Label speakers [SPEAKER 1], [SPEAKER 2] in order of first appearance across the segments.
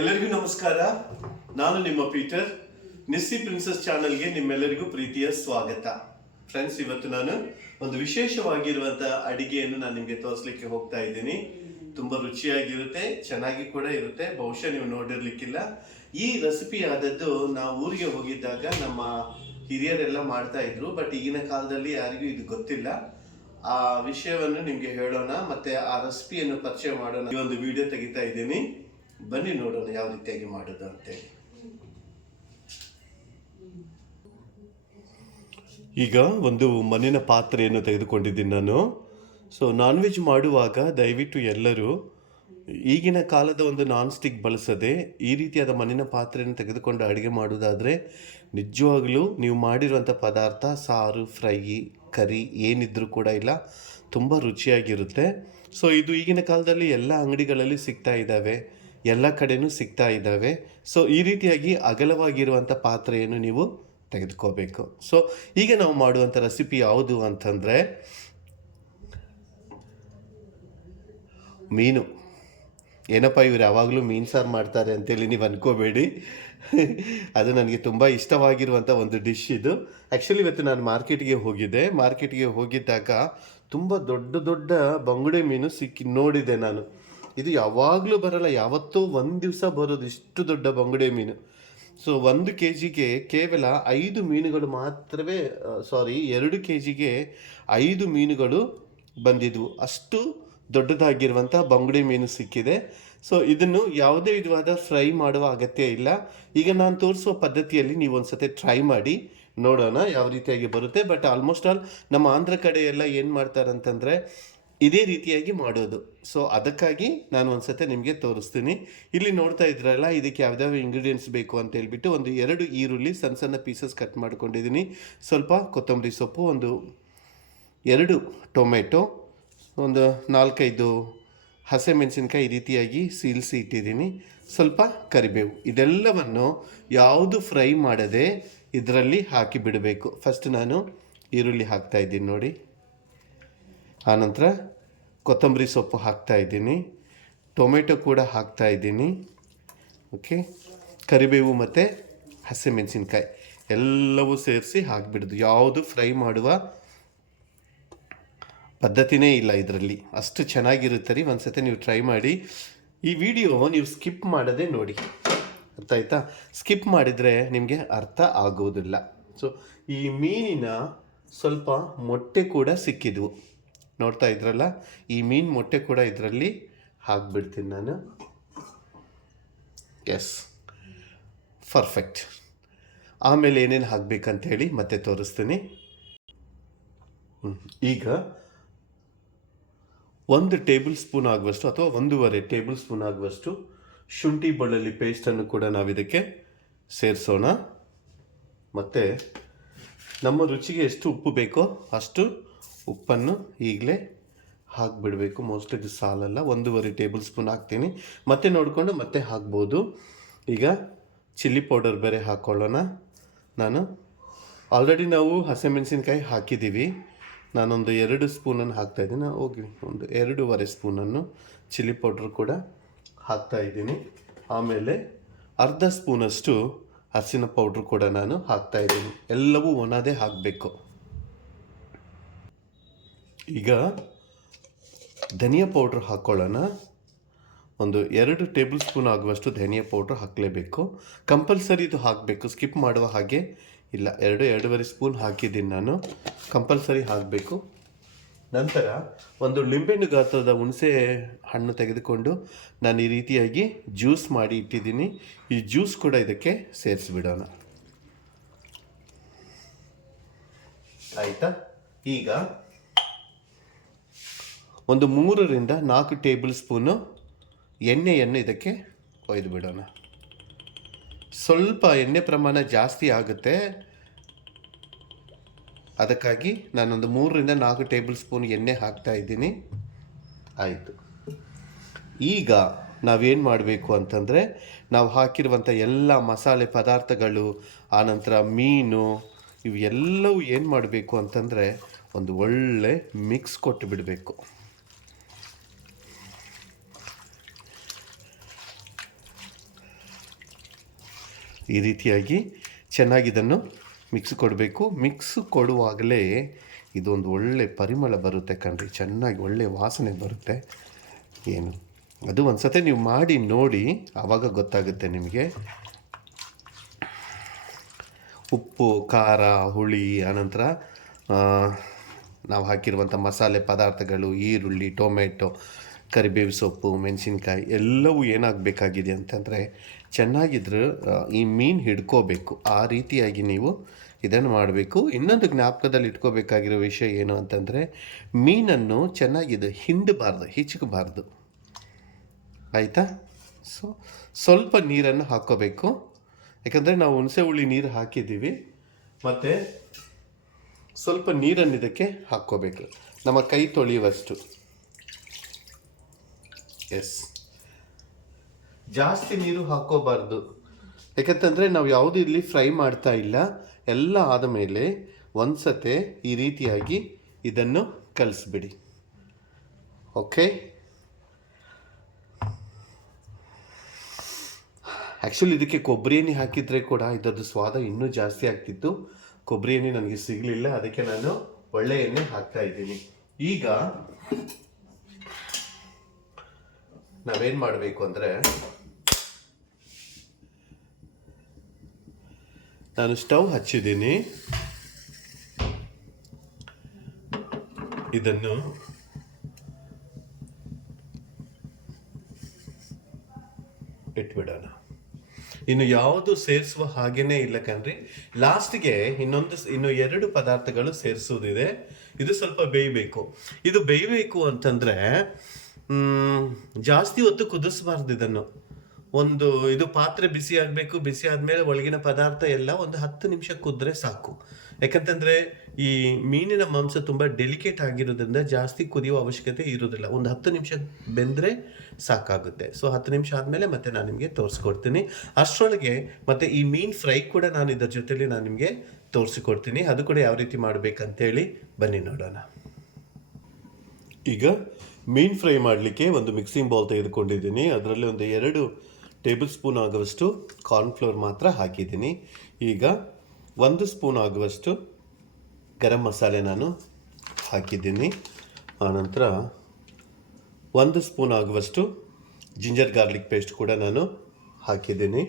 [SPEAKER 1] ಎಲ್ಲರಿಗೂ ನಮಸ್ಕಾರ. ನಾನು ನಿಮ್ಮ ಪೀಟರ್. ನಿಸ್ಸಿ ಪ್ರಿನ್ಸಸ್ ಚಾನಲ್ಗೆ ನಿಮ್ಮೆಲ್ಲರಿಗೂ ಪ್ರೀತಿಯ ಸ್ವಾಗತ. ಫ್ರೆಂಡ್ಸ್ ಇವತ್ತು ನಾನು ಒಂದು ವಿಶೇಷವಾಗಿರುವಂತಹ ಅಡಿಗೆಯನ್ನು ನಾನು ನಿಮಗೆ ತೋರಿಸ್ಲಿಕ್ಕೆ ಹೋಗ್ತಾ ಇದ್ದೀನಿ. ತುಂಬಾ ರುಚಿಯಾಗಿರುತ್ತೆ, ಚೆನ್ನಾಗಿ ಕೂಡ ಇರುತ್ತೆ. ಬಹುಶಃ ನೀವು ನೋಡಿರ್ಲಿಕ್ಕಿಲ್ಲ. ಈ ರೆಸಿಪಿ ಆದದ್ದು ನಾವು ಊರಿಗೆ ಹೋಗಿದ್ದಾಗ ನಮ್ಮ ಹಿರಿಯರೆಲ್ಲ ಮಾಡ್ತಾ ಇದ್ರು. ಬಟ್ ಈಗಿನ ಕಾಲದಲ್ಲಿ ಯಾರಿಗೂ ಇದು ಗೊತ್ತಿಲ್ಲ. ಆ ವಿಷಯವನ್ನು ನಿಮ್ಗೆ ಹೇಳೋಣ, ಮತ್ತೆ ಆ ರೆಸಿಪಿಯನ್ನು ಪರಿಚಯ ಮಾಡೋಣ. ಈ ಒಂದು ವಿಡಿಯೋ ತೆಗಿತಾ ಇದ್ದೀನಿ. ಬನ್ನಿ ನೋಡೋಣ ಯಾವ ರೀತಿಯಾಗಿ ಮಾಡೋದು ಅಂತೇಳಿ. ಈಗ ಒಂದು ಮಣ್ಣಿನ ಪಾತ್ರೆಯನ್ನು ತೆಗೆದುಕೊಂಡಿದ್ದೀನಿ ನಾನು. ಸೊ ನಾನ್ ವೆಜ್ ಮಾಡುವಾಗ ದಯವಿಟ್ಟು ಎಲ್ಲರೂ ಈಗಿನ ಕಾಲದ ಒಂದು ನಾನ್ ಸ್ಟಿಕ್ ಬಳಸದೆ ಈ ರೀತಿಯಾದ ಮಣ್ಣಿನ ಪಾತ್ರೆಯನ್ನು ತೆಗೆದುಕೊಂಡು ಅಡುಗೆ ಮಾಡುವುದಾದರೆ ನಿಜವಾಗಲೂ ನೀವು ಮಾಡಿರುವಂಥ ಪದಾರ್ಥ ಸಾರು, ಫ್ರೈ, ಕರಿ ಏನಿದ್ರೂ ಕೂಡ ಇಲ್ಲ, ತುಂಬ ರುಚಿಯಾಗಿರುತ್ತೆ. ಸೊ ಇದು ಈಗಿನ ಕಾಲದಲ್ಲಿ ಎಲ್ಲ ಅಂಗಡಿಗಳಲ್ಲಿ ಸಿಗ್ತಾ ಇದ್ದಾವೆ. ಎಲ್ಲ ಕಡೆನೂ ಸಿಗ್ತಾ ಇದ್ದಾವೆ. ಸೊ ಈ ರೀತಿಯಾಗಿ ಅಗಲವಾಗಿರುವಂಥ ಪಾತ್ರೆಯನ್ನು ನೀವು ತೆಗೆದುಕೋಬೇಕು. ಸೊ ಈಗ ನಾವು ಮಾಡುವಂಥ ರೆಸಿಪಿ ಯಾವುದು ಅಂತಂದರೆ, ಮೀನು. ಏನಪ್ಪ ಇವ್ರು ಯಾವಾಗಲೂ ಮೀನು ಸಾರು ಮಾಡ್ತಾರೆ ಅಂತೇಳಿ ನೀವು ಅನ್ಕೋಬೇಡಿ. ಅದು ನನಗೆ ತುಂಬ ಇಷ್ಟವಾಗಿರುವಂಥ ಒಂದು ಡಿಶ್ ಇದು. ಆ್ಯಕ್ಚುಲಿ ಇವತ್ತು ನಾನು ಮಾರ್ಕೆಟ್ಗೆ ಹೋಗಿದ್ದೆ. ಮಾರ್ಕೆಟ್ಗೆ ಹೋಗಿದ್ದಾಗ ತುಂಬ ದೊಡ್ಡ ದೊಡ್ಡ ಬಂಗುಡೆ ಮೀನು ಸಿಕ್ಕಿ ನೋಡಿದೆ ನಾನು. ಇದು ಯಾವಾಗಲೂ ಬರಲ್ಲ. ಯಾವತ್ತೋ ಒಂದು ದಿವಸ ಬರೋದು ಇಷ್ಟು ದೊಡ್ಡ ಬಂಗುಡೆ ಮೀನು. ಸೊ ಒಂದು ಕೆ ಜಿಗೆ ಕೇವಲ ಐದು ಮೀನುಗಳು ಮಾತ್ರವೇ ಸಾರಿ ಎರಡು ಕೆ ಜಿಗೆ ಐದು ಮೀನುಗಳು ಬಂದಿದ್ವು. ಅಷ್ಟು ದೊಡ್ಡದಾಗಿರುವಂಥ ಬಂಗುಡೆ ಮೀನು ಸಿಕ್ಕಿದೆ. ಸೊ ಇದನ್ನು ಯಾವುದೇ ವಿಧವಾದ ಫ್ರೈ ಮಾಡುವ ಅಗತ್ಯ ಇಲ್ಲ. ಈಗ ನಾನು ತೋರಿಸುವ ಪದ್ಧತಿಯಲ್ಲಿ ನೀವು ಒಂದ್ಸತಿ ಟ್ರೈ ಮಾಡಿ ನೋಡೋಣ ಯಾವ ರೀತಿಯಾಗಿ ಬರುತ್ತೆ. ಬಟ್ ಆಲ್ಮೋಸ್ಟ್ ಆಲ್ ನಮ್ಮ ಆಂಧ್ರ ಕಡೆ ಏನು ಮಾಡ್ತಾರಂತಂದರೆ ಇದೇ ರೀತಿಯಾಗಿ ಮಾಡೋದು. ಸೊ ಅದಕ್ಕಾಗಿ ನಾನು ಒಂದ್ಸತಿ ನಿಮಗೆ ತೋರಿಸ್ತೀನಿ. ಇಲ್ಲಿ ನೋಡ್ತಾ ಇದ್ರಲ್ಲ, ಇದಕ್ಕೆ ಯಾವ್ದಾವ ಇಂಗ್ರೀಡಿಯೆಂಟ್ಸ್ ಬೇಕು ಅಂತ ಹೇಳ್ಬಿಟ್ಟು ಒಂದು ಎರಡು ಈರುಳ್ಳಿ ಸಣ್ಣ ಸಣ್ಣ ಪೀಸಸ್ ಕಟ್ ಮಾಡ್ಕೊಂಡಿದ್ದೀನಿ. ಸ್ವಲ್ಪ ಕೊತ್ತಂಬರಿ ಸೊಪ್ಪು, ಒಂದು ಎರಡು ಟೊಮೆಟೊ, ಒಂದು ನಾಲ್ಕೈದು ಹಸಿಮೆಣಸಿನ್ಕಾಯಿ ಈ ರೀತಿಯಾಗಿ ಸೀಲ್ಸಿ ಇಟ್ಟಿದ್ದೀನಿ. ಸ್ವಲ್ಪ ಕರಿಬೇವು, ಇದೆಲ್ಲವನ್ನು ಯಾವುದು ಫ್ರೈ ಮಾಡದೆ ಇದರಲ್ಲಿ ಹಾಕಿ ಬಿಡಬೇಕು. ಫಸ್ಟ್ ನಾನು ಈರುಳ್ಳಿ ಹಾಕ್ತಾ ಇದ್ದೀನಿ ನೋಡಿ. ಆನಂತರ ಕೊತ್ತಂಬರಿ ಸೊಪ್ಪು ಹಾಕ್ತಾ ಇದ್ದೀನಿ. ಟೊಮೆಟೊ ಕೂಡ ಹಾಕ್ತಾ ಇದ್ದೀನಿ. ಓಕೆ ಕರಿಬೇವು ಮತ್ತು ಹಸಿಮೆಣಸಿನ್ಕಾಯಿ ಎಲ್ಲವೂ ಸೇರಿಸಿ ಹಾಕಿಬಿಡೋದು. ಯಾವುದು ಫ್ರೈ ಮಾಡುವ ಪದ್ಧತಿನೇ ಇಲ್ಲ ಇದರಲ್ಲಿ. ಅಷ್ಟು ಚೆನ್ನಾಗಿರುತ್ತೆ ರೀ. ಒಂದ್ಸತಿ ನೀವು ಟ್ರೈ ಮಾಡಿ. ಈ ವಿಡಿಯೋ ನೀವು ಸ್ಕಿಪ್ ಮಾಡದೆ ನೋಡಿ. ಅರ್ಥ ಆಯ್ತಾ ಸ್ಕಿಪ್ ಮಾಡಿದರೆ ನಿಮಗೆ ಅರ್ಥ ಆಗೋದಿಲ್ಲ. ಸೊ ಈ ಮೀನಿನ ಸ್ವಲ್ಪ ಮೊಟ್ಟೆ ಕೂಡ ಸಿಕ್ಕಿದ್ವು. ನೋಡ್ತಾ ಇದ್ರಲ್ಲ? ಈ ಮೀನು ಮೊಟ್ಟೆ ಕೂಡ ಇದರಲ್ಲಿ ಹಾಕ್ಬಿಡ್ತೀನಿ ನಾನು. ಎಸ್ ಪರ್ಫೆಕ್ಟ್ ಆಮೇಲೆ ಏನೇನು ಹಾಕ್ಬೇಕಂತ ಹೇಳಿ ಮತ್ತೆ ತೋರಿಸ್ತೀನಿ. ಈಗ ಒಂದು ಟೇಬಲ್ ಸ್ಪೂನ್ ಆಗುವಷ್ಟು ಅಥವಾ ಒಂದೂವರೆ ಟೇಬಲ್ ಸ್ಪೂನ್ ಆಗುವಷ್ಟು ಶುಂಠಿ ಬೆಳ್ಳುಳ್ಳಿ ಪೇಸ್ಟನ್ನು ಕೂಡ ನಾವು ಇದಕ್ಕೆ ಸೇರಿಸೋಣ. ಮತ್ತು ನಮ್ಮ ರುಚಿಗೆ ಎಷ್ಟು ಉಪ್ಪು ಬೇಕೋ ಅಷ್ಟು ಉಪ್ಪನ್ನು ಈಗಲೇ ಹಾಕಿಬಿಡಬೇಕು. ಮೋಸ್ಟ್ಲಿ ಇದು ಸಾಲಲ್ಲ. ಒಂದೂವರೆ ಟೇಬಲ್ ಸ್ಪೂನ್ ಹಾಕ್ತೀನಿ. ಮತ್ತೆ ನೋಡಿಕೊಂಡು ಮತ್ತೆ ಹಾಕ್ಬೋದು. ಈಗ ಚಿಲ್ಲಿ ಪೌಡರ್ ಬೇರೆ ಹಾಕ್ಕೊಳ್ಳೋಣ ನಾನು ಆಲ್ರೆಡಿ ನಾವು ಹಸಿಮೆಣಸಿನ್ಕಾಯಿ ಹಾಕಿದ್ದೀವಿ. ನಾನೊಂದು ಎರಡು ಸ್ಪೂನನ್ನು ಹಾಕ್ತಾ ಇದ್ದೀನಿ. ಹೋಗಿ ಒಂದು ಎರಡೂವರೆ ಸ್ಪೂನನ್ನು ಚಿಲ್ಲಿ ಪೌಡ್ರ್ ಕೂಡ ಹಾಕ್ತಾ ಇದ್ದೀನಿ. ಆಮೇಲೆ ಅರ್ಧ ಸ್ಪೂನಷ್ಟು ಹಸಿನ ಪೌಡ್ರ್ ಕೂಡ ನಾನು ಹಾಕ್ತಾ ಇದ್ದೀನಿ. ಎಲ್ಲವೂ ಒಣದೇ ಹಾಕಬೇಕು. ಈಗ ಧನಿಯಾ ಪೌಡ್ರ್ ಹಾಕ್ಕೊಳ್ಳೋಣ ಒಂದು ಎರಡು ಟೇಬಲ್ ಸ್ಪೂನ್ ಆಗುವಷ್ಟು ಧನಿಯಾ ಪೌಡ್ರ್ ಹಾಕಲೇಬೇಕು. ಕಂಪಲ್ಸರಿ ಇದು ಹಾಕಬೇಕು. ಸ್ಕಿಪ್ ಮಾಡುವ ಹಾಗೆ ಇಲ್ಲ, ಎರಡು, ಎರಡೂವರೆ ಸ್ಪೂನ್ ಹಾಕಿದ್ದೀನಿ ನಾನು. ಕಂಪಲ್ಸರಿ ಹಾಕಬೇಕು. ನಂತರ ಒಂದು ಲಿಂಬೆಹಣ್ಣು ಗಾತ್ರದ ಹುಣಸೆ ಹಣ್ಣು ತೆಗೆದುಕೊಂಡು ನಾನು ಈ ರೀತಿಯಾಗಿ ಜ್ಯೂಸ್ ಮಾಡಿ ಇಟ್ಟಿದ್ದೀನಿ. ಈ ಜ್ಯೂಸ್ ಕೂಡ ಇದಕ್ಕೆ ಸೇರಿಸಿಬಿಡೋಣ. ಆಯಿತಾ? ಈಗ ಒಂದು ಮೂರರಿಂದ ನಾಲ್ಕು ಟೇಬಲ್ ಸ್ಪೂನು ಎಣ್ಣೆಯನ್ನು ಇದಕ್ಕೆ ಒಯ್ದು ಬಿಡೋಣ. ಸ್ವಲ್ಪ ಎಣ್ಣೆ ಪ್ರಮಾಣ ಜಾಸ್ತಿ ಆಗುತ್ತೆ. ಅದಕ್ಕಾಗಿ ನಾನೊಂದು ಮೂರರಿಂದ ನಾಲ್ಕು ಟೇಬಲ್ ಸ್ಪೂನ್ ಎಣ್ಣೆ ಹಾಕ್ತಾ ಇದ್ದೀನಿ. ಆಯಿತು. ಈಗ ನಾವೇನು ಮಾಡಬೇಕು ಅಂತಂದರೆ ನಾವು ಹಾಕಿರುವಂಥ ಎಲ್ಲ ಮಸಾಲೆ ಪದಾರ್ಥಗಳು ಆನಂತರ ಮೀನು, ಇವೆಲ್ಲವೂ ಏನು ಮಾಡಬೇಕು ಅಂತಂದರೆ ಒಂದು ಒಳ್ಳೆ ಮಿಕ್ಸ್ ಕೊಟ್ಟು ಬಿಡಬೇಕು ಈ ರೀತಿಯಾಗಿ ಚೆನ್ನಾಗಿ ಇದನ್ನು ಮಿಕ್ಸ್ ಕೊಡಬೇಕು. ಮಿಕ್ಸ್ ಕೊಡುವಾಗಲೇ ಇದೊಂದು ಒಳ್ಳೆ ಪರಿಮಳ ಬರುತ್ತೆ ಕಣ್ರಿ. ಚೆನ್ನಾಗಿ ಒಳ್ಳೆ ವಾಸನೆ ಬರುತ್ತೆ. ಏನು? ಅದು ಒಂದು ಸತಿ ನೀವು ಮಾಡಿ ನೋಡಿ, ಆವಾಗ ಗೊತ್ತಾಗುತ್ತೆ ನಿಮಗೆ. ಉಪ್ಪು, ಖಾರ, ಹುಳಿ, ಆನಂತರ ನಾವು ಹಾಕಿರುವಂಥ ಮಸಾಲೆ ಪದಾರ್ಥಗಳು, ಈರುಳ್ಳಿ, ಟೊಮೆಟೊ ಕರಿಬೇವು ಸೊಪ್ಪು, ಮೆಣಸಿನ್ಕಾಯಿ ಎಲ್ಲವೂ ಏನಾಗಬೇಕಾಗಿದೆ ಅಂತಂದರೆ ಚೆನ್ನಾಗಿದ್ರೆ ಈ ಮೀನು ಹಿಡ್ಕೋಬೇಕು. ಆ ರೀತಿಯಾಗಿ ನೀವು ಇದನ್ನು ಮಾಡಬೇಕು. ಇನ್ನೊಂದು ಜ್ಞಾಪಕದಲ್ಲಿ ಇಟ್ಕೋಬೇಕಾಗಿರೋ ವಿಷಯ ಏನು ಅಂತಂದರೆ ಮೀನನ್ನು ಚೆನ್ನಾಗಿದೆ ಹಿಂಡಬಾರ್ದು, ಹಿಚಕಬಾರ್ದು. ಆಯಿತಾ? ಸೊ, ಸ್ವಲ್ಪ ನೀರನ್ನು ಹಾಕ್ಕೋಬೇಕು. ಯಾಕಂದರೆ ನಾವು ಹುಣಸೆ ಹುಳಿ ನೀರು ಹಾಕಿದ್ದೀವಿ. ಮತ್ತು ಸ್ವಲ್ಪ ನೀರನ್ನು ಇದಕ್ಕೆ ಹಾಕ್ಕೋಬೇಕು. ನಮ್ಮ ಕೈ ತೊಳೆಯುವಷ್ಟು. ಎಸ್ ಜಾಸ್ತಿ ನೀರು ಹಾಕೋಬಾರ್ದು. ಯಾಕಂತಂದರೆ ನಾವು ಯಾವುದು ಇಲ್ಲಿ ಫ್ರೈ ಮಾಡ್ತಾ ಇಲ್ಲ ಎಲ್ಲ ಆದ ಮೇಲೆ ಒಂದ್ಸತೆ ಈ ರೀತಿಯಾಗಿ ಇದನ್ನು ಕಲಿಸ್ಬಿಡಿ. ಓಕೆ ಆ್ಯಕ್ಚುಲಿ ಇದಕ್ಕೆ ಕೊಬ್ಬರಿ ಎಣ್ಣೆ ಹಾಕಿದರೆ ಕೂಡ ಇದರದ್ದು ಸ್ವಾದ ಇನ್ನೂ ಜಾಸ್ತಿ ಆಗ್ತಿತ್ತು. ಕೊಬ್ಬರಿ ಎಣ್ಣೆ ನನಗೆ ಸಿಗಲಿಲ್ಲ ಅದಕ್ಕೆ ನಾನು ಒಳ್ಳೆ ಎಣ್ಣೆ ಹಾಕ್ತಾ ಇದ್ದೀನಿ. ಈಗ ನಾವೇನು ಮಾಡಬೇಕು ಅಂದರೆ ನಾನು ಸ್ಟವ್ ಹಚ್ಚಿದ್ದೀನಿ. ಇದನ್ನು ಇಟ್ಬಿಡೋಣ. ಇನ್ನು ಯಾವುದು ಸೇರಿಸುವ ಹಾಗೇನೇ ಇಲ್ಲ ಕಣ್ರಿ. ಲಾಸ್ಟ್ಗೆ ಇನ್ನೊಂದು ಇನ್ನು ಎರಡು ಪದಾರ್ಥಗಳು ಸೇರಿಸೋದಿದೆ. ಇದು ಸ್ವಲ್ಪ ಬೇಯಬೇಕು. ಇದು ಬೇಯಬೇಕು ಅಂತಂದ್ರೆ ಜಾಸ್ತಿ ಹೊತ್ತು ಕುದಿಸ್ಬಾರ್ದು ಇದನ್ನು. ಒಂದು ಇದು ಪಾತ್ರೆ ಬಿಸಿ ಆಗಬೇಕು, ಬಿಸಿ ಆದಮೇಲೆ ಒಳಗಿನ ಪದಾರ್ಥ ಎಲ್ಲ ಒಂದು ಹತ್ತು ನಿಮಿಷ ಕುದ್ರೆ ಸಾಕು. ಯಾಕಂತಂದ್ರೆ ಈ ಮೀನಿನ ಮಾಂಸ ತುಂಬ ಡೆಲಿಕೇಟ್ ಆಗಿರೋದ್ರಿಂದ ಜಾಸ್ತಿ ಕುದಿಯುವ ಅವಶ್ಯಕತೆ ಇರೋದಿಲ್ಲ ಒಂದು ಹತ್ತು ನಿಮಿಷ ಬೆಂದರೆ ಸಾಕಾಗುತ್ತೆ. ಸೊ ಹತ್ತು ನಿಮಿಷ ಆದಮೇಲೆ ಮತ್ತೆ ನಾನು ನಿಮಗೆ ತೋರಿಸ್ಕೊಡ್ತೀನಿ. ಅಷ್ಟರೊಳಗೆ ಮತ್ತೆ ಈ ಮೀನ್ ಫ್ರೈ ಕೂಡ ನಾನು ಇದರ ಜೊತೆಲಿ ನಾನು ನಿಮಗೆ ತೋರಿಸಿಕೊಡ್ತೀನಿ. ಅದು ಕೂಡ ಯಾವ ರೀತಿ ಮಾಡಬೇಕಂತೇಳಿ ಬನ್ನಿ ನೋಡೋಣ. ಈಗ ಮೀನ್ ಫ್ರೈ ಮಾಡಲಿಕ್ಕೆ ಒಂದು ಮಿಕ್ಸಿಂಗ್ ಬೌಲ್ ತೆಗೆದುಕೊಂಡಿದ್ದೀನಿ. ಅದರಲ್ಲಿ ಒಂದು ಎರಡು ಟೇಬಲ್ ಸ್ಪೂನ್ ಆಗುವಷ್ಟು ಕಾರ್ನ್ಫ್ಲೋರ್ ಮಾತ್ರ ಹಾಕಿದ್ದೀನಿ. ಈಗ ಒಂದು ಸ್ಪೂನ್ ಆಗುವಷ್ಟು ಗರಂ ಮಸಾಲೆ ನಾನು ಹಾಕಿದ್ದೀನಿ. ಆನಂತರ ಒಂದು ಸ್ಪೂನ್ ಆಗುವಷ್ಟು ಜಿಂಜರ್ ಗಾರ್ಲಿಕ್ ಪೇಸ್ಟ್ ಕೂಡ ನಾನು ಹಾಕಿದ್ದೀನಿ.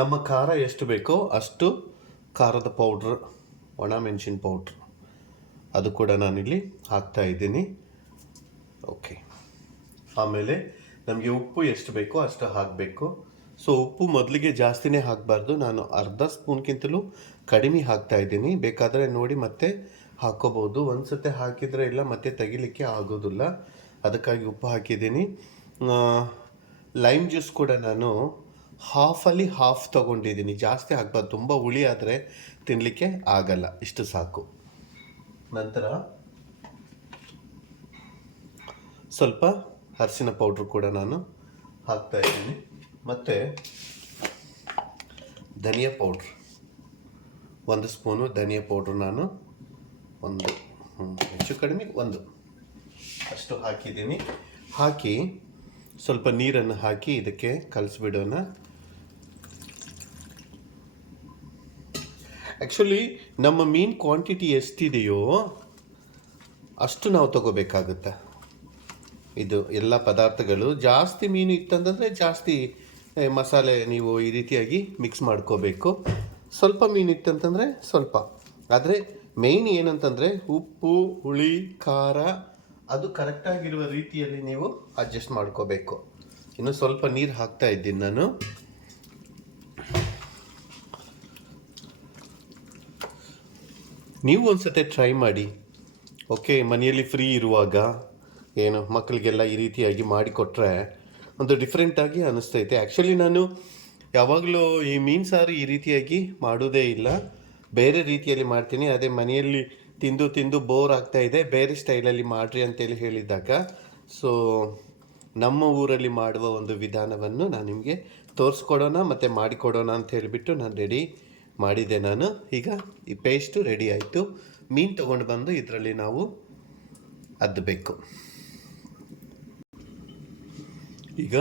[SPEAKER 1] ನಮ್ಮ ಖಾರ ಎಷ್ಟು ಬೇಕೋ ಅಷ್ಟು ಖಾರದ ಪೌಡ್ರ್, ಒಣ ಮೆಣಸಿನ ಪೌಡ್ರ್ ಅದು ಕೂಡ ನಾನಿಲ್ಲಿ ಹಾಕ್ತಾ ಇದ್ದೀನಿ. ಓಕೆ. ಆಮೇಲೆ ನಮಗೆ ಉಪ್ಪು ಎಷ್ಟು ಬೇಕೋ ಅಷ್ಟು ಹಾಕಬೇಕು. ಸೊ, ಉಪ್ಪು ಮೊದಲಿಗೆ ಜಾಸ್ತಿನೇ ಹಾಕಬಾರ್ದು. ನಾನು ಅರ್ಧ ಸ್ಪೂನ್ಗಿಂತಲೂ ಕಡಿಮೆ ಹಾಕ್ತಾ ಇದ್ದೀನಿ. ಬೇಕಾದರೆ ನೋಡಿ ಮತ್ತೆ ಹಾಕೋಬೋದು. ಒಂದು ಸತಿ ಹಾಕಿದರೆ ಇಲ್ಲ, ಮತ್ತೆ ತೆಗಿಲಿಕ್ಕೆ ಆಗೋದಿಲ್ಲ. ಅದಕ್ಕಾಗಿ ಉಪ್ಪು ಹಾಕಿದ್ದೀನಿ. ಲೈಮ್ ಜ್ಯೂಸ್ ಕೂಡ ನಾನು ಹಾಫಲ್ಲಿ ಹಾಫ್ ತೊಗೊಂಡಿದ್ದೀನಿ. ಜಾಸ್ತಿ ಹಾಕ್ಬಾರ್ದು. ತುಂಬ ಹುಳಿ ಆದರೆ ತಿನ್ನಲಿಕ್ಕೆ ಆಗಲ್ಲ. ಇಷ್ಟು ಸಾಕು. ನಂತರ ಸ್ವಲ್ಪ ಅರಿಶಿನ ಪೌಡ್ರ್ ಕೂಡ ನಾನು ಹಾಕ್ತಾ ಇದ್ದೀನಿ. ಮತ್ತು ಧನಿಯಾ ಪೌಡ್ರ್ ಒಂದು ಸ್ಪೂನು ಧನಿಯಾ ಪೌಡ್ರ್ ನಾನು ಒಂದು ಹೆಚ್ಚು ಕಡಿಮೆ ಒಂದು. ಅಷ್ಟು ಹಾಕಿದ್ದೀನಿ. ಹಾಕಿ ಸ್ವಲ್ಪ ನೀರನ್ನು ಹಾಕಿ ಇದಕ್ಕೆ ಕಲಿಸ್ಬಿಡೋಣ. ಆ್ಯಕ್ಚುಲಿ ನಮ್ಮ ಮೀನ್ ಕ್ವಾಂಟಿಟಿ ಎಷ್ಟಿದೆಯೋ ಅಷ್ಟು ನಾವು ತಗೋಬೇಕಾಗುತ್ತೆ. ಇದು ಎಲ್ಲ ಪದಾರ್ಥಗಳು. ಜಾಸ್ತಿ ಮೀನು ಇತ್ತಂತಂದರೆ ಜಾಸ್ತಿ ಮಸಾಲೆ ನೀವು ಈ ರೀತಿಯಾಗಿ ಮಿಕ್ಸ್ ಮಾಡ್ಕೋಬೇಕು. ಸ್ವಲ್ಪ ಮೀನು ಇತ್ತಂತಂದರೆ ಸ್ವಲ್ಪ. ಆದರೆ ಮೇಯ್ನ್ ಏನಂತಂದರೆ ಉಪ್ಪು, ಹುಳಿ, ಖಾರ, ಅದು ಕರೆಕ್ಟಾಗಿರುವ ರೀತಿಯಲ್ಲಿ ನೀವು ಅಡ್ಜಸ್ಟ್ ಮಾಡ್ಕೋಬೇಕು. ಇನ್ನು ಸ್ವಲ್ಪ ನೀರು ಹಾಕ್ತಾ ಇದ್ದೀನಿ ನಾನು. ನೀವು ಒಂದ್ಸತೆ ಟ್ರೈ ಮಾಡಿ. ಓಕೆ ಮನೆಯಲ್ಲಿ ಫ್ರೀ ಇರುವಾಗ ಏನು ಮಕ್ಕಳಿಗೆಲ್ಲ ಈ ರೀತಿಯಾಗಿ ಮಾಡಿಕೊಟ್ರೆ ಒಂದು ಡಿಫ್ರೆಂಟಾಗಿ ಅನ್ನಿಸ್ತೈತೆ ಆ್ಯಕ್ಚುಲಿ ನಾನು ಯಾವಾಗಲೂ ಈ ಮೀನು ಸಾರು ಈ ರೀತಿಯಾಗಿ ಮಾಡೋದೇ ಇಲ್ಲ. ಬೇರೆ ರೀತಿಯಲ್ಲಿ ಮಾಡ್ತೀನಿ. ಅದೇ ಮನೆಯಲ್ಲಿ ತಿಂದು ತಿಂದು ಬೋರ್ ಆಗ್ತಾ ಇದೆ. ಬೇರೆ ಸ್ಟೈಲಲ್ಲಿ ಮಾಡಿರಿ ಅಂತೇಳಿ ಹೇಳಿದಾಗ ಸೊ ನಮ್ಮ ಊರಲ್ಲಿ ಮಾಡುವ ಒಂದು ವಿಧಾನವನ್ನು ನಾನು ನಿಮಗೆ ತೋರಿಸ್ಕೊಡೋಣ ಮತ್ತು ಮಾಡಿಕೊಡೋಣ ಅಂತ ಹೇಳಿಬಿಟ್ಟು ನಾನು ರೆಡಿ ಮಾಡಿದ್ದೆ ನಾನು. ಈಗ ಈ ಪೇಸ್ಟು ರೆಡಿ ಆಯಿತು. ಮೀನು ತೊಗೊಂಡು ಬಂದು ಇದರಲ್ಲಿ ನಾವು ಅದ್ದಬೇಕು ಈಗ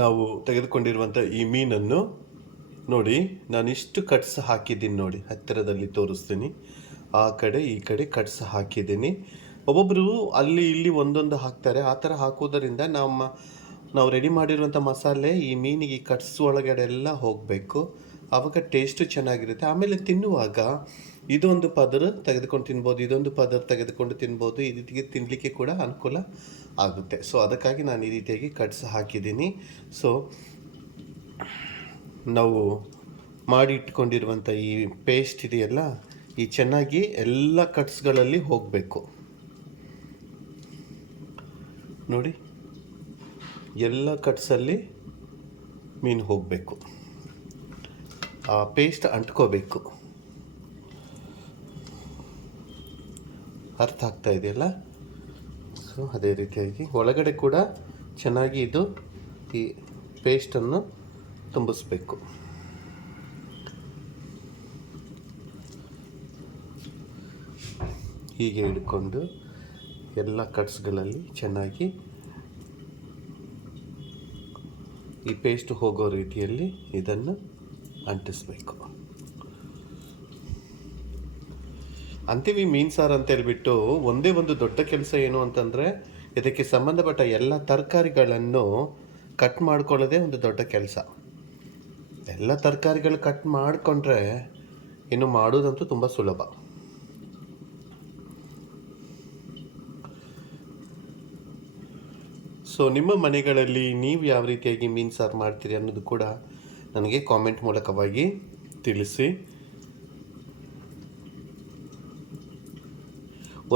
[SPEAKER 1] ನಾವು ತೆಗೆದುಕೊಂಡಿರುವಂಥ ಈ ಮೀನನ್ನು ನೋಡಿ ನಾನು ಇಷ್ಟು ಕಟ್ಸ್ ಹಾಕಿದ್ದೀನಿ ನೋಡಿ. ಹತ್ತಿರದಲ್ಲಿ ತೋರಿಸ್ತೀನಿ. ಆ ಕಡೆ, ಈ ಕಡೆ ಕಟ್ಸ್ ಹಾಕಿದ್ದೀನಿ. ಒಬ್ಬೊಬ್ಬರು ಅಲ್ಲಿ ಇಲ್ಲಿ ಒಂದೊಂದು ಹಾಕ್ತಾರೆ. ಆ ಥರ ಹಾಕೋದರಿಂದ ನಮ್ಮ, ನಾವು ರೆಡಿ ಮಾಡಿರುವಂಥ ಮಸಾಲೆ ಈ ಮೀನಿಗೆ ಈ ಕಟ್ಸ್ ಒಳಗಡೆ ಎಲ್ಲ ಹೋಗಬೇಕು. ಆವಾಗ ಟೇಸ್ಟು ಚೆನ್ನಾಗಿರುತ್ತೆ. ಆಮೇಲೆ ತಿನ್ನುವಾಗ ಇದೊಂದು ಪದರ ತೆಗೆದುಕೊಂಡು ತಿನ್ಬೋದು, ಇದೊಂದು ಪದರ ತೆಗೆದುಕೊಂಡು ತಿನ್ಬೋದು, ಈ ರೀತಿಗೆ ತಿನ್ನಲಿಕ್ಕೆ ಕೂಡ ಅನುಕೂಲ ಆಗುತ್ತೆ. ಸೊ ಅದಕ್ಕಾಗಿ ನಾನು ಈ ರೀತಿಯಾಗಿ ಕಟ್ಸ್ ಹಾಕಿದ್ದೀನಿ. ಸೊ ನಾವು ಮಾಡಿ ಇಟ್ಕೊಂಡಿರುವಂಥ ಈ ಪೇಸ್ಟ್ ಇದೆಯಲ್ಲ, ಈ ಚೆನ್ನಾಗಿ ಎಲ್ಲ ಕಟ್ಸ್ಗಳಲ್ಲಿ ಹೋಗಬೇಕು. ನೋಡಿ, ಎಲ್ಲ ಕಟ್ಸಲ್ಲಿ ಮೀನು ಹೋಗಬೇಕು. ಪೇಸ್ಟ್ ಅಂಟ್ಕೋಬೇಕು. ಅರ್ಥ ಆಗ್ತಾ ಇದೆಯಲ್ಲ? ಸೊ ಅದೇ ರೀತಿಯಾಗಿ ಒಳಗಡೆ ಕೂಡ ಚೆನ್ನಾಗಿ ಇದು ಈ ಪೇಸ್ಟನ್ನು ತುಂಬಿಸ್ಬೇಕು. ಹೀಗೆ ಹಿಡ್ಕೊಂಡು ಎಲ್ಲ ಕಟ್ಸ್ಗಳಲ್ಲಿ ಚೆನ್ನಾಗಿ ಈ ಪೇಸ್ಟ್ ಹೋಗೋ ರೀತಿಯಲ್ಲಿ ಇದನ್ನು ಅಂಟಿಸ್ಬೇಕು. ಅಂತೀವಿ ಮೀನು ಸಾರು ಅಂತ ಹೇಳ್ಬಿಟ್ಟು ಒಂದೇ ಒಂದು ದೊಡ್ಡ ಕೆಲಸ ಏನು ಅಂತಂದರೆ ಇದಕ್ಕೆ ಸಂಬಂಧಪಟ್ಟ ಎಲ್ಲ ತರಕಾರಿಗಳನ್ನು ಕಟ್ ಮಾಡ್ಕೊಳ್ಳೋದೇ ಒಂದು ದೊಡ್ಡ ಕೆಲಸ. ಎಲ್ಲ ತರಕಾರಿಗಳು ಕಟ್ ಮಾಡಿಕೊಂಡ್ರೆ ಇನ್ನು ಮಾಡೋದಂತೂ ತುಂಬ ಸುಲಭ. ಸೊ ನಿಮ್ಮ ಮನೆಗಳಲ್ಲಿ ನೀವು ಯಾವ ರೀತಿಯಾಗಿ ಮೀನು ಸಾರು ಮಾಡ್ತೀರಿ ಅನ್ನೋದು ಕೂಡ ನನಗೆ ಕಾಮೆಂಟ್ ಮೂಲಕವಾಗಿ ತಿಳಿಸಿ.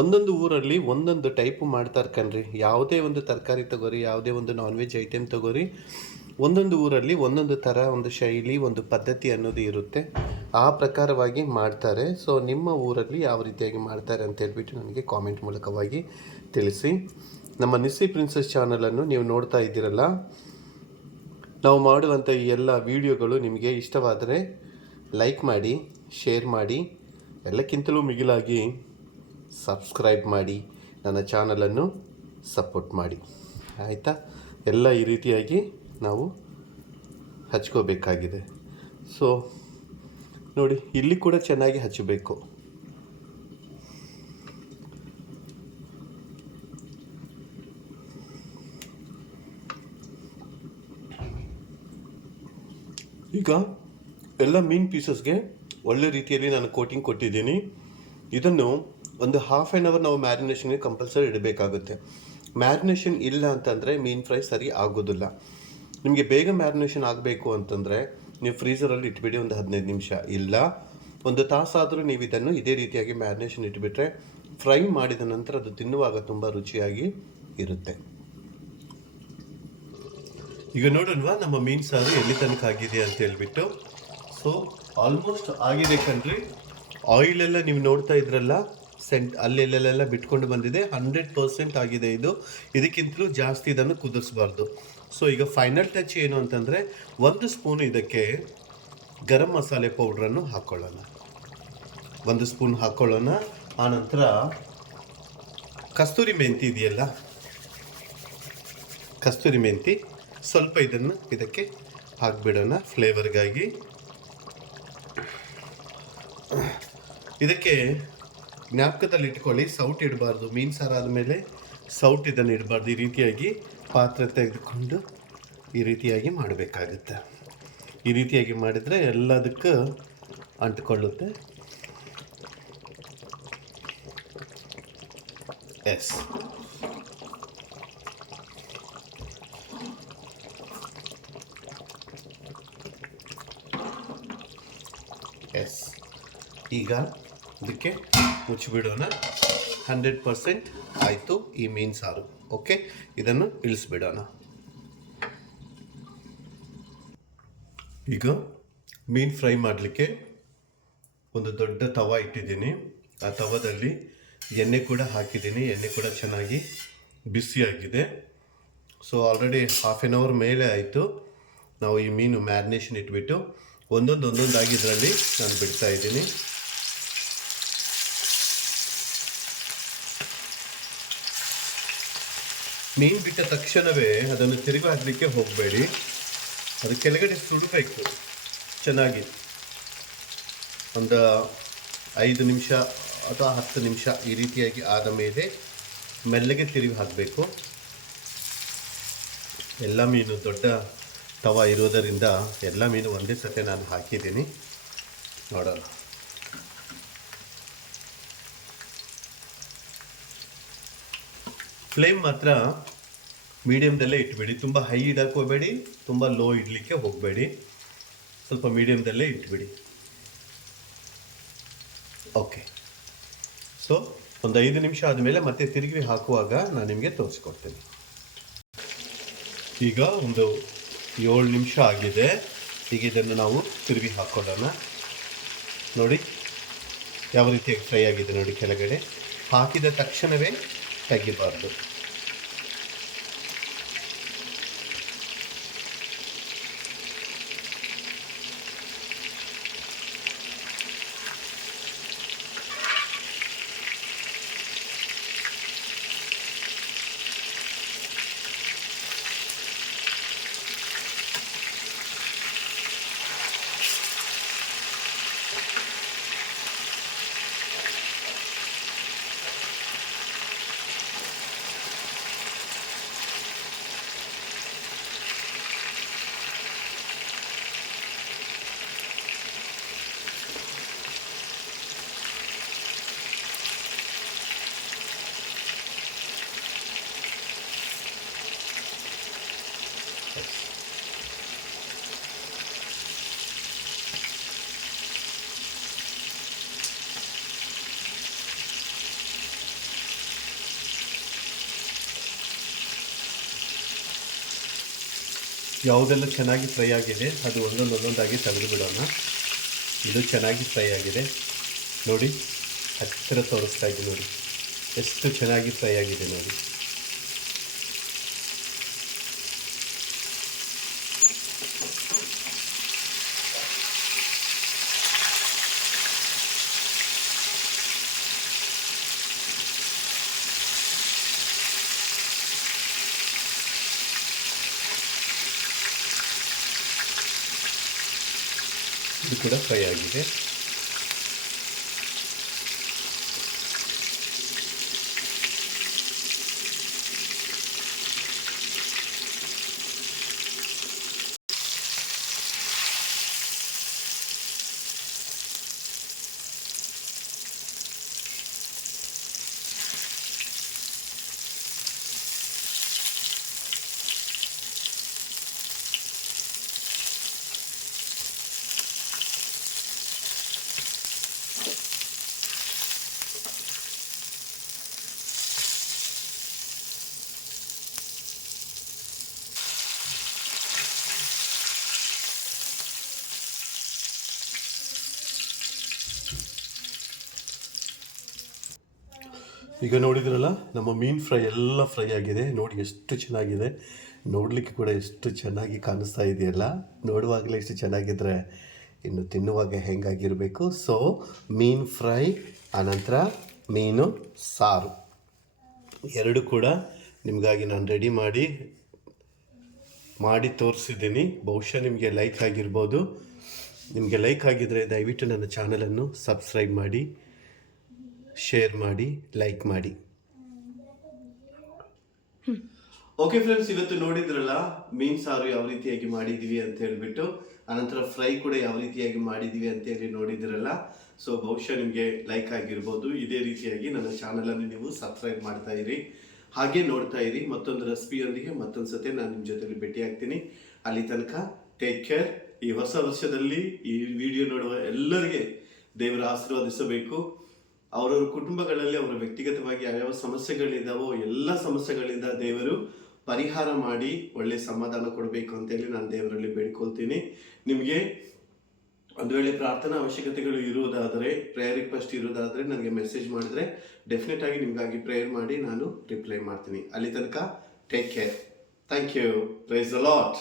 [SPEAKER 1] ಒಂದೊಂದು ಊರಲ್ಲಿ ಒಂದೊಂದು ಟೈಪ್ ಮಾಡ್ತಾರೆ ಕಣ್ರಿ. ಯಾವುದೇ ಒಂದು ತರಕಾರಿ ತಗೋರಿ, ಯಾವುದೇ ಒಂದು ನಾನ್ ವೆಜ್ ಐಟಮ್ ತಗೋರಿ, ಒಂದೊಂದು ಊರಲ್ಲಿ ಒಂದೊಂದು ಥರ ಒಂದು ಶೈಲಿ, ಒಂದು ಪದ್ಧತಿ ಅನ್ನೋದು ಇರುತ್ತೆ. ಆ ಪ್ರಕಾರವಾಗಿ ಮಾಡ್ತಾರೆ. ಸೊ ನಿಮ್ಮ ಊರಲ್ಲಿ ಯಾವ ರೀತಿಯಾಗಿ ಮಾಡ್ತಾರೆ ಅಂತ ಹೇಳ್ಬಿಟ್ಟು ನನಗೆ ಕಾಮೆಂಟ್ ಮೂಲಕವಾಗಿ ತಿಳಿಸಿ. ನಮ್ಮ ನಿಸ್ಸಿ ಪ್ರಿನ್ಸಸ್ ಚಾನಲನ್ನು ನೀವು ನೋಡ್ತಾ ಇದ್ದೀರಲ್ಲ ನಾವು ಮಾಡುವಂಥ ಈ ಎಲ್ಲ ವಿಡಿಯೋಗಳು ನಿಮಗೆ ಇಷ್ಟವಾದರೆ ಲೈಕ್ ಮಾಡಿ, ಶೇರ್ ಮಾಡಿ, ಎಲ್ಲಕ್ಕಿಂತಲೂ ಮಿಗಿಲಾಗಿ ಸಬ್ಸ್ಕ್ರೈಬ್ ಮಾಡಿ, ನನ್ನ ಚಾನಲನ್ನು ಸಪೋರ್ಟ್ ಮಾಡಿ. ಆಯಿತಾ? ಎಲ್ಲ ಈ ರೀತಿಯಾಗಿ ನಾವು ಹಚ್ಕೋಬೇಕಾಗಿದೆ. ಸೊ ನೋಡಿ, ಇಲ್ಲಿ ಕೂಡ ಚೆನ್ನಾಗಿ ಹಚ್ಚಬೇಕು. ಈಗ ಎಲ್ಲ ಮೀನ್ ಪೀಸಸ್ಗೆ ಒಳ್ಳೆ ರೀತಿಯಲ್ಲಿ ನಾನು ಕೋಟಿಂಗ್ ಕೊಟ್ಟಿದ್ದೀನಿ. ಇದನ್ನು ಒಂದು ಹಾಫ್ ಆ್ಯನ್ ಅವರ್ ನಾವು ಮ್ಯಾರಿನೇಷನ್ಗೆ ಕಂಪಲ್ಸರಿ ಇಡಬೇಕಾಗುತ್ತೆ. ಮ್ಯಾರಿನೇಷನ್ ಇಲ್ಲ ಅಂತಂದರೆ ಮೀನು ಫ್ರೈ ಸರಿ ಆಗೋದಿಲ್ಲ. ನಿಮಗೆ ಬೇಗ ಮ್ಯಾರಿನೇಷನ್ ಆಗಬೇಕು ಅಂತಂದರೆ ನೀವು ಫ್ರೀಸರಲ್ಲಿ ಇಟ್ಬಿಡಿ ಒಂದು ಹದಿನೈದು ನಿಮಿಷ. ಇಲ್ಲ, ಒಂದು ತಾಸಾದರೂ ನೀವು ಇದನ್ನು ಇದೇ ರೀತಿಯಾಗಿ ಮ್ಯಾರಿನೇಷನ್ ಇಟ್ಬಿಟ್ರೆ, ಫ್ರೈ ಮಾಡಿದ ನಂತರ ಅದು ತಿನ್ನುವಾಗ ತುಂಬ ರುಚಿಯಾಗಿ ಇರುತ್ತೆ. ಈಗ ನೋಡೋಣವಾ ನಮ್ಮ ಮೀನು ಸಾರು ಎಲ್ಲಿ ತನಕ ಆಗಿದೆ ಅಂತ ಹೇಳ್ಬಿಟ್ಟು. ಸೊ ಆಲ್ಮೋಸ್ಟ್ ಆಗಿದೆ ಕಣ್ರಿ. ಆಯಿಲ್ ಎಲ್ಲ ನೀವು ನೋಡ್ತಾ ಇದ್ರಲ್ಲ ಸೆಂಟ್ ಅಲ್ಲೆಲ್ಲೆಲ್ಲ ಬಿಟ್ಕೊಂಡು ಬಂದಿದೆ. ಹಂಡ್ರೆಡ್ ಪರ್ಸೆಂಟ್ ಆಗಿದೆ ಇದು. ಇದಕ್ಕಿಂತಲೂ ಜಾಸ್ತಿ ಇದನ್ನು ಕುದಿಸ್ಬಾರ್ದು. ಸೊ ಈಗ ಫೈನಲ್ ಟಚ್ ಏನು ಅಂತಂದರೆ, ಒಂದು ಸ್ಪೂನ್ ಇದಕ್ಕೆ ಗರಂ ಮಸಾಲೆ ಪೌಡ್ರನ್ನು ಹಾಕ್ಕೊಳ್ಳೋಣ ಒಂದು ಸ್ಪೂನ್ ಹಾಕ್ಕೊಳ್ಳೋಣ ಆನಂತರ ಕಸ್ತೂರಿ ಮೆಂತಿ ಇದೆಯಲ್ಲ? ಕಸ್ತೂರಿ ಮೆಂತಿ. ಸ್ವಲ್ಪ ಇದನ್ನು ಇದಕ್ಕೆ ಹಾಕ್ಬಿಡೋಣ ಫ್ಲೇವರ್ಗಾಗಿ. ಇದಕ್ಕೆ ಜ್ಞಾಪಕದಲ್ಲಿ ಇಟ್ಕೊಳ್ಳಿ, ಸೌಟ್ ಇಡಬಾರ್ದು, ಮೀನು ಸಾರು ಆದಮೇಲೆ ಸೌಟ್ ಇದನ್ನು ಇಡಬಾರ್ದು, ಈ ರೀತಿಯಾಗಿ ಪಾತ್ರೆ ತೆಗೆದುಕೊಂಡು ಈ ರೀತಿಯಾಗಿ ಮಾಡಬೇಕಾಗುತ್ತೆ. ಈ ರೀತಿಯಾಗಿ ಮಾಡಿದರೆ ಎಲ್ಲದಕ್ಕೂ ಅಂಟ್ಕೊಳ್ಳುತ್ತೆ. ಎಸ್ ಈಗ ಇದಕ್ಕೆ ಮುಚ್ಚಿಬಿಡೋಣ. ಹಂಡ್ರೆಡ್ ಪರ್ಸೆಂಟ್ ಆಯಿತು ಈ ಮೀನು ಸಾರು. ಓಕೆ ಇದನ್ನು ಇಳಿಸ್ಬಿಡೋಣ. ಈಗ ಮೀನು ಫ್ರೈ ಮಾಡಲಿಕ್ಕೆ ಒಂದು ದೊಡ್ಡ ತವ ಇಟ್ಟಿದ್ದೀನಿ. ಆ ತವದಲ್ಲಿ ಎಣ್ಣೆ ಕೂಡ ಹಾಕಿದ್ದೀನಿ. ಎಣ್ಣೆ ಕೂಡ ಚೆನ್ನಾಗಿ ಬಿಸಿಯಾಗಿದೆ so already half an hour ಮೇಲೆ ಆಯಿತು. ನಾವು ಈ ಮೀನು ಮ್ಯಾರಿನೇಷನ್ ಇಟ್ಬಿಟ್ಟು ಒಂದೊಂದು ಒಂದೊಂದಾಗಿ ಇದರಲ್ಲಿ ನಾನು ಬಿಡ್ತಾ ಇದ್ದೀನಿ. ಮೀನು ಬಿಟ್ಟ ತಕ್ಷಣವೇ ಅದನ್ನು ತಿರುಗಿ ಹಾಕಲಿಕ್ಕೆ ಹೋಗಬೇಡಿ. ಅದು ಕೆಳಗಡೆ ಸುಡಬೇಕು. ಚೆನ್ನಾಗಿ. ಒಂದು ಐದು ನಿಮಿಷ ಅಥವಾ ಹತ್ತು ನಿಮಿಷ ಈ ರೀತಿಯಾಗಿ ಆದ ಮೇಲೆ ಮೆಲ್ಲಗೆ ತಿರುಗಿ ಹಾಕಬೇಕು. ಎಲ್ಲ ಮೀನು ದೊಡ್ಡ ತವ ಇರೋದರಿಂದ ಎಲ್ಲ ಮೀನು ಒಂದೇ ಸತೆ ನಾನು ಹಾಕಿದ್ದೀನಿ. ನೋಡೋಣ. ಫ್ಲೇಮ್ ಮಾತ್ರ ಮೀಡಿಯಮ್ದಲ್ಲೇ ಇಟ್ಬಿಡಿ. ತುಂಬ ಹೈ ಇಡಕ್ಕೆ ಹೋಗಬೇಡಿ ತುಂಬ ಲೋ ಇಡಲಿಕ್ಕೆ ಹೋಗಬೇಡಿ. ಸ್ವಲ್ಪ ಮೀಡಿಯಮ್ದಲ್ಲೇ ಇಟ್ಬಿಡಿ. ಓಕೆ ಸೊ ಒಂದು ಐದು ನಿಮಿಷ ಆದಮೇಲೆ ಮತ್ತೆ ತಿರುಗಿ ಹಾಕುವಾಗ ನಾನು ನಿಮಗೆ ತೋರಿಸ್ಕೊಡ್ತೇನೆ. ಈಗ ಒಂದು ಏಳು ನಿಮಿಷ ಆಗಿದೆ. ಈಗ ಇದನ್ನು ನಾವು ತಿರುಗಿ ಹಾಕೊಳ್ಳೋಣ. ನೋಡಿ, ಯಾವ ರೀತಿಯಾಗಿ ಫ್ರೈ ಆಗಿದೆ ನೋಡಿ ಕೆಳಗಡೆ. ಹಾಕಿದ ತಕ್ಷಣವೇ ತೆಗಿಬಾರ್ದು ಯಾವುದೆಲ್ಲ ಚೆನ್ನಾಗಿ ಫ್ರೈ ಆಗಿದೆ ಅದು ಒಂದೊಂದು ಒಂದೊಂದಾಗಿ ತೆಗೆದು ಬಿಡೋಣ ಇದು ಚೆನ್ನಾಗಿ ಫ್ರೈ ಆಗಿದೆ. ನೋಡಿ, ಹತ್ತಿರ ತೋರಿಸ್ತಾ ಇದ್ದೀನಿ ನೋಡಿ. ಎಷ್ಟು ಚೆನ್ನಾಗಿ ಫ್ರೈ ಆಗಿದೆ ನೋಡಿ. ಕೂಡ ಫ್ರೈ ಆಗಿದೆ ಈಗ ನೋಡಿದ್ರಲ್ಲ, ನಮ್ಮ ಮೀನು ಫ್ರೈ ಎಲ್ಲ ಫ್ರೈ ಆಗಿದೆ. ನೋಡಿ ಎಷ್ಟು ಚೆನ್ನಾಗಿದೆ. ನೋಡಲಿಕ್ಕೆ ಕೂಡ ಎಷ್ಟು ಚೆನ್ನಾಗಿ ಕಾಣಿಸ್ತಾ ಇದೆಯಲ್ಲ. ನೋಡುವಾಗಲೇ ಎಷ್ಟು ಚೆನ್ನಾಗಿದ್ರೆ ಇನ್ನು ತಿನ್ನುವಾಗ ಹೆಂಗಾಗಿರಬೇಕು. ಸೊ ಮೀನು ಫ್ರೈ, ಆನಂತರ ಮೀನು ಸಾರು. ಎರಡು ಕೂಡ ನಿಮಗಾಗಿ ನಾನು ರೆಡಿ ಮಾಡಿ ಮಾಡಿ ತೋರಿಸಿದ್ದೀನಿ. ಬಹುಶಃ ನಿಮಗೆ ಲೈಕ್ ಆಗಿರ್ಬೋದು. ನಿಮಗೆ ಲೈಕ್ ಆಗಿದ್ದರೆ ದಯವಿಟ್ಟು ನನ್ನ ಚಾನಲನ್ನು ಸಬ್ಸ್ಕ್ರೈಬ್ ಮಾಡಿ. ಶೇರ್ ಮಾಡಿ ಲೈಕ್ ಮಾಡಿ. ಓಕೆ ಫ್ರೆಂಡ್ಸ್ ಇವತ್ತು ನೋಡಿದ್ರಲ್ಲ, ಮೀನ್ ಸಾರು ಯಾವ ರೀತಿಯಾಗಿ ಮಾಡಿದೀವಿ ಅಂತ ಹೇಳ್ಬಿಟ್ಟು ಅನಂತರ ಫ್ರೈ ಕೂಡ ಯಾವ ರೀತಿಯಾಗಿ ಮಾಡಿದೀವಿ ಅಂತ ಹೇಳಿ ನೋಡಿದಿರಲ್ಲ ಸೊ ಬಹುಶಃ ನಿಮಗೆ ಲೈಕ್ ಆಗಿರ್ಬೋದು. ಇದೇ ರೀತಿಯಾಗಿ ನನ್ನ ಚಾನಲನ್ನು ನೀವು ಸಬ್ಸ್ಕ್ರೈಬ್ ಮಾಡ್ತಾ ಇರಿ. ಹಾಗೆ ನೋಡ್ತಾ ಇರಿ, ಮತ್ತೊಂದು ರೆಸಿಪಿಯೊಂದಿಗೆ ಮತ್ತೊಂದು ಸತಿ ನಾನು ನಿಮ್ಮ ಜೊತೆಲಿ ಭೇಟಿ ಆಗ್ತೀನಿ ಅಲ್ಲಿ ತನಕ ಟೇಕ್ ಕೇರ್ ಈ ಹೊಸ ವರ್ಷದಲ್ಲಿ ಈ ವಿಡಿಯೋ ನೋಡುವ ಎಲ್ಲರಿಗೆ ದೇವರ ಆಶೀರ್ವಾದಿಸಬೇಕು. ಅವರವರ ಕುಟುಂಬಗಳಲ್ಲಿ ಅವರ ವ್ಯಕ್ತಿಗತವಾಗಿ ಯಾವ್ಯಾವ ಸಮಸ್ಯೆಗಳಿದ್ದಾವೋ ಎಲ್ಲ ಸಮಸ್ಯೆಗಳಿಂದ ದೇವರು ಪರಿಹಾರ ಮಾಡಿ ಒಳ್ಳೆ ಸಮಾಧಾನ ಕೊಡಬೇಕು ಅಂತೇಳಿ ನಾನು ದೇವರಲ್ಲಿ ಬೇಡ್ಕೊಳ್ತೀನಿ. ನಿಮಗೆ ಒಂದು ವೇಳೆ ಪ್ರಾರ್ಥನಾ ಅವಶ್ಯಕತೆಗಳು ಇರುವುದಾದರೆ ಪ್ರೇಯರ್ ರಿಕ್ವೆಸ್ಟ್ ಇರುವುದಾದರೆ ನನಗೆ ಮೆಸೇಜ್ ಮಾಡಿದ್ರೆ ಡೆಫಿನೆಟ್ ಆಗಿ ನಿಮಗಾಗಿ ಪ್ರೇಯರ್ ಮಾಡಿ ನಾನು ರಿಪ್ಲೈ ಮಾಡ್ತೀನಿ. ಅಲ್ಲಿ ತನಕ take care thank you price a lot